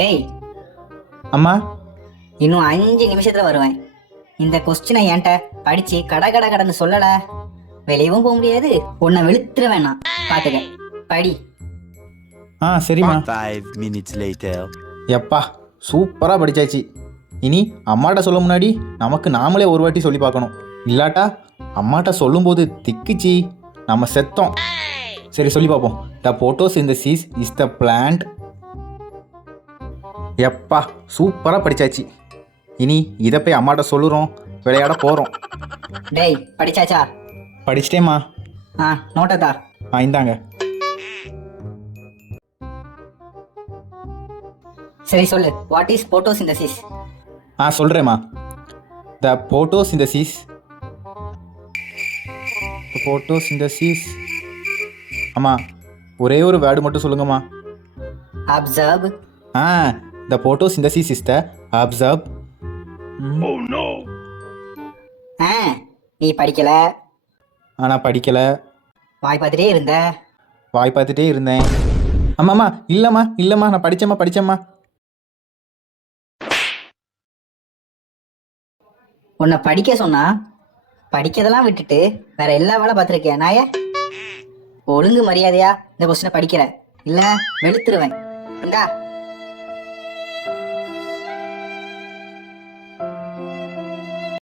டேய், அம்மா. இன்னும் 5 நிமிஷத்துல வருவேன். இந்த கொஸ்டினை என்கிட்ட படிச்சு கடன்னு சொல்லல, வெளியவும் போக முடியாது. உன்னை வெளுத்துற வேணாம், பாத்துக்க. படி. சரிம்மா. 5 minutes later. எப்பா சூப்பராக படிச்சாச்சு. இனி அம்மாட்ட சொல்ல முன்னாடி நமக்கு நாமளே ஒரு வாட்டி சொல்லி பார்க்கணும். இல்லாட்டா அம்மாட்ட சொல்லும்போது திக்குச்சி நம்ம செத்தோம். சரி சொல்லி பார்ப்போம். த photosynthesis இஸ் த பிளான்ட். எப்பா சூப்பராக படிச்சாச்சு. இனி இதை போய் அம்மாட்ட சொல்லுறோம், விளையாட போகிறோம். டேய், படிச்சாச்சா? படிச்சிட்டேம்மா. நோட்டதா? இந்தாங்க. சரி சொல்லு, வாட் இஸ் போட்டோசிந்தசிஸ்? சொல்கிறேம்மா. த photosynthesis அம்மா ஒரே ஒரு வேர்டு மட்டும் சொல்லுங்கம்மா. Observe. The photosynthesis is the observe. நீ படிக்கல? நான் படிக்கலை. வாய் பார்த்துட்டே இருந்தேன். ஆமாம்மா. இல்லைம்மா நான் படித்தேம்மா. உன்னை படிக்க சொன்னா படிக்கிறதெல்லாம் விட்டுட்டு வேற எல்லா வேலை பார்த்துருக்கியா நாய? ஒழுங்கு மரியாதையா இந்த கொஸ்டினை படிக்கிற, இல்ல வெளுத்துருவேன். இந்தா